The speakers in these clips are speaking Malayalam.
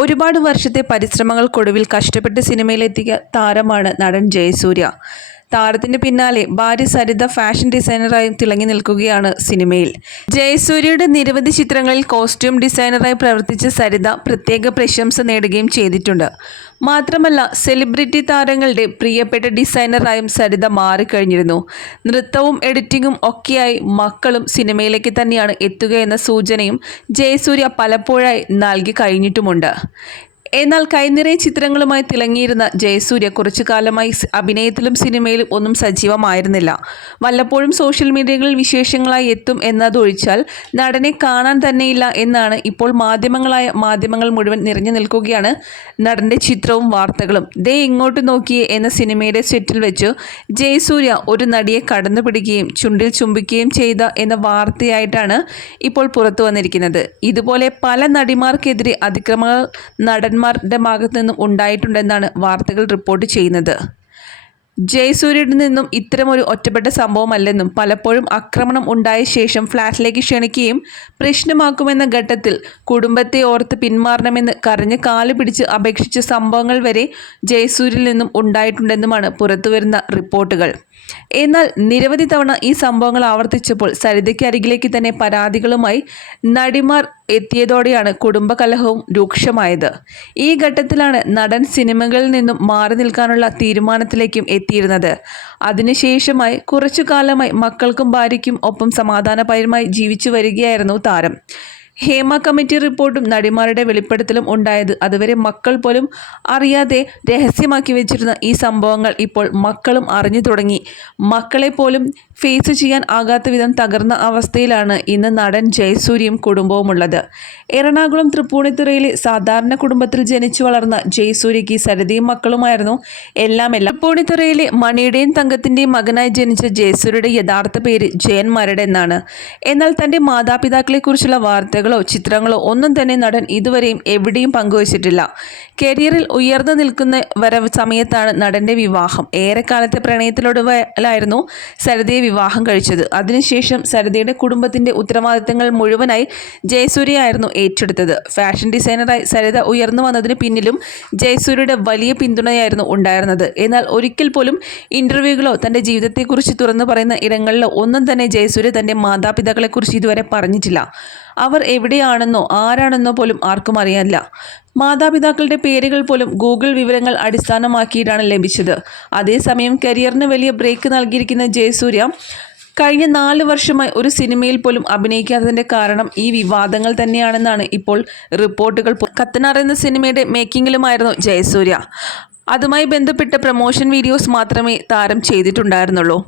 ഒരുപാട് വർഷത്തെ പരിശ്രമങ്ങൾക്കൊടുവിൽ കഷ്ടപ്പെട്ട് സിനിമയിലെത്തിയ താരമാണ് നടൻ ജയസൂര്യ. താരത്തിന്റെ പിന്നാലെ ഭാര്യ സരിത ഫാഷൻ ഡിസൈനറായും തിളങ്ങി നിൽക്കുകയാണ് സിനിമയിൽ. ജയസൂര്യയുടെ നിരവധി ചിത്രങ്ങളിൽ കോസ്റ്റ്യൂം ഡിസൈനറായി പ്രവർത്തിച്ച സരിത പ്രത്യേക പ്രശംസ നേടുകയും ചെയ്തിട്ടുണ്ട്. മാത്രമല്ല സെലിബ്രിറ്റി താരങ്ങളുടെ പ്രിയപ്പെട്ട ഡിസൈനറായും സരിത മാറിക്കഴിഞ്ഞിരുന്നു. നൃത്തവും എഡിറ്റിങ്ങും ഒക്കെയായി മക്കളും സിനിമയിലേക്ക് തന്നെയാണ് എത്തുകയെന്ന സൂചനയും ജയസൂര്യ പലപ്പോഴായി നൽകി കഴിഞ്ഞിട്ടുമുണ്ട്. എന്നാൽ കൈനിറയ ചിത്രങ്ങളുമായി തിളങ്ങിയിരുന്ന ജയസൂര്യ കുറച്ചു കാലമായി അഭിനയത്തിലും സിനിമയിലും ഒന്നും സജീവമായിരുന്നില്ല. വല്ലപ്പോഴും സോഷ്യൽ മീഡിയകളിൽ വിശേഷങ്ങളായി എത്തും എന്നതൊഴിച്ചാൽ നടനെ കാണാൻ തന്നെയില്ല എന്നാണ് ഇപ്പോൾ മാധ്യമങ്ങളായ മാധ്യമങ്ങൾ മുഴുവൻ നിറഞ്ഞു നിൽക്കുകയാണ് നടന്റെ ചിത്രവും വാർത്തകളും. ദേ ഇങ്ങോട്ട് നോക്കിയേ എന്ന സിനിമയുടെ സെറ്റിൽ വെച്ച് ജയസൂര്യ ഒരു നടിയെ കടന്നു പിടിക്കുകയും ചുണ്ടിൽ ചുംബിക്കുകയും ചെയ്ത എന്ന വാർത്തയായിട്ടാണ് ഇപ്പോൾ പുറത്തു വന്നിരിക്കുന്നത്. ഇതുപോലെ പല നടിമാർക്കെതിരെ അതിക്രമങ്ങൾ നടന്മാരുടെ ഭാഗത്തു നിന്നും ഉണ്ടായിട്ടുണ്ടെന്നാണ് വാർത്തകൾ റിപ്പോർട്ട് ചെയ്യുന്നത് ജയസൂര്യയിൽ നിന്നും ഇത്തരമൊരു ഒറ്റപ്പെട്ട സംഭവമല്ലെന്നും പലപ്പോഴും ആക്രമണം ഉണ്ടായ ശേഷം ഫ്ളാറ്റിലേക്ക് ക്ഷണിക്കുകയും പ്രശ്നമാക്കുമെന്ന ഘട്ടത്തിൽ കുടുംബത്തെ ഓർത്ത് പിന്മാറണമെന്ന് കരഞ്ഞ് കാൽ പിടിച്ച് അപേക്ഷിച്ച സംഭവങ്ങൾ വരെ ജയസൂര്യയിൽ നിന്നും ഉണ്ടായിട്ടുണ്ടെന്നുമാണ് പുറത്തുവരുന്ന റിപ്പോർട്ടുകൾ. എന്നാൽ നിരവധി തവണ ഈ സംഭവങ്ങൾ ആവർത്തിച്ചപ്പോൾ സരിതയ്ക്ക് അരികിലേക്ക് തന്നെ പരാതികളുമായി നടിമാർ എത്തിയതോടെയാണ് കുടുംബകലഹവും രൂക്ഷമായത്. ഈ ഘട്ടത്തിലാണ് നടൻ സിനിമകളിൽ നിന്നും മാറി നിൽക്കാനുള്ള തീരുമാനത്തിലേക്കും എത്തിയിരുന്നത്. അതിനുശേഷമായി കുറച്ചു കാലമായി മക്കൾക്കും ഭാര്യയ്ക്കും ഒപ്പം സമാധാനപരമായി ജീവിച്ചു വരികയായിരുന്നു താരം. ഹേമ കമ്മിറ്റി റിപ്പോർട്ടും നടിമാരുടെ വെളിപ്പെടുത്തലും ഉണ്ടായത് അതുവരെ മക്കൾ പോലും അറിയാതെ രഹസ്യമാക്കി വെച്ചിരുന്ന ഈ സംഭവങ്ങൾ ഇപ്പോൾ മക്കളും അറിഞ്ഞു തുടങ്ങി. മക്കളെ പോലും ഫേസ് ചെയ്യാൻ ആകാത്ത വിധം തകർന്ന അവസ്ഥയിലാണ് ഇന്ന് നടൻ ജയസൂര്യയും കുടുംബവുമുള്ളത്. എറണാകുളം തൃപ്പൂണിത്തുറയിലെ സാധാരണ കുടുംബത്തിൽ ജനിച്ചു വളർന്ന ജയസൂര്യയ്ക്ക് സരതിയും മക്കളുമായിരുന്നു എല്ലാം എല്ലാം. തൃപ്പൂണിത്തുറയിലെ മണിയുടെയും തങ്കത്തിന്റെയും മകനായി ജനിച്ച ജയസൂര്യയുടെ യഥാർത്ഥ പേര് ജയൻ മരട് എന്നാണ്. എന്നാൽ തന്റെ മാതാപിതാക്കളെക്കുറിച്ചുള്ള വാർത്തകളോ ചിത്രങ്ങളോ ഒന്നും തന്നെ നടൻ ഇതുവരെയും എവിടെയും പങ്കുവച്ചിട്ടില്ല. കരിയറിൽ ഉയർന്നു നിൽക്കുന്ന വരവ് സമയത്താണ് നടന്റെ വിവാഹം. ഏറെക്കാലത്തെ പ്രണയത്തിലൊടുവിലായിരുന്നു സരിതയെ വിവാഹം കഴിച്ചത്. അതിനുശേഷം സരിതയുടെ കുടുംബത്തിന്റെ ഉത്തരവാദിത്തങ്ങൾ മുഴുവനായി ജയസൂര്യയായിരുന്നു ഏറ്റെടുത്തത്. ഫാഷൻ ഡിസൈനറായി സരിത ഉയർന്നു വന്നതിന് പിന്നിലും ജയസൂര്യയുടെ വലിയ പിന്തുണയായിരുന്നു ഉണ്ടായിരുന്നത്. എന്നാൽ ഒരിക്കൽ പോലും ഇന്റർവ്യൂകളോ തന്റെ ജീവിതത്തെക്കുറിച്ച് തുറന്നു പറയുന്ന ഇടങ്ങളിലോ ഒന്നും തന്നെ ജയസൂര്യ തന്റെ മാതാപിതാക്കളെക്കുറിച്ച് ഇതുവരെ പറഞ്ഞിട്ടില്ല. അവർ എവിടെയാണെന്നോ ആരാണെന്നോ പോലും ആർക്കും അറിയാനില്ല. മാതാപിതാക്കളുടെ പേരുകൾ പോലും ഗൂഗിൾ വിവരങ്ങൾ അടിസ്ഥാനമാക്കിയിട്ടാണ് ലഭിച്ചത്. അതേസമയം കരിയറിന് വലിയ ബ്രേക്ക് നൽകിയിരിക്കുന്ന ജയസൂര്യ കഴിഞ്ഞ നാല് വർഷമായി ഒരു സിനിമയിൽ പോലും അഭിനയിക്കാത്തതിന്റെ കാരണം ഈ വിവാദങ്ങൾ തന്നെയാണെന്നാണ് ഇപ്പോൾ റിപ്പോർട്ടുകൾ കത്തനാർ എന്ന സിനിമയുടെ മേക്കിങ്ങിലുമായിരുന്നു ജയസൂര്യ. അതുമായി ബന്ധപ്പെട്ട പ്രൊമോഷൻ വീഡിയോസ് മാത്രമേ താരം ചെയ്തിട്ടുണ്ടായിരുന്നുള്ളൂ.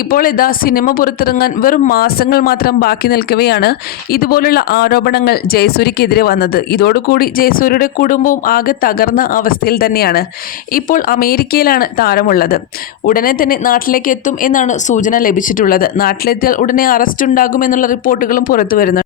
ഇപ്പോൾ ഇതാ സിനിമ പുറത്തിറങ്ങാൻ വെറും മാസങ്ങൾ മാത്രം ബാക്കി നിൽക്കവെയാണ് ഇതുപോലുള്ള ആരോപണങ്ങൾ ജയസൂര്യക്കെതിരെ വന്നത്. ഇതോടുകൂടി ജയസൂര്യയുടെ കുടുംബവും ആകെ തകർന്ന അവസ്ഥയിൽ തന്നെയാണ് ഇപ്പോൾ അമേരിക്കയിലാണ് താരമുള്ളത്. ഉടനെ തന്നെ നാട്ടിലേക്ക് എത്തും എന്നാണ് സൂചന ലഭിച്ചിട്ടുള്ളത്. നാട്ടിലെത്തിയാൽ ഉടനെ അറസ്റ്റ് ഉണ്ടാകുമെന്നുള്ള റിപ്പോർട്ടുകളും പുറത്തു വരുന്നുണ്ട്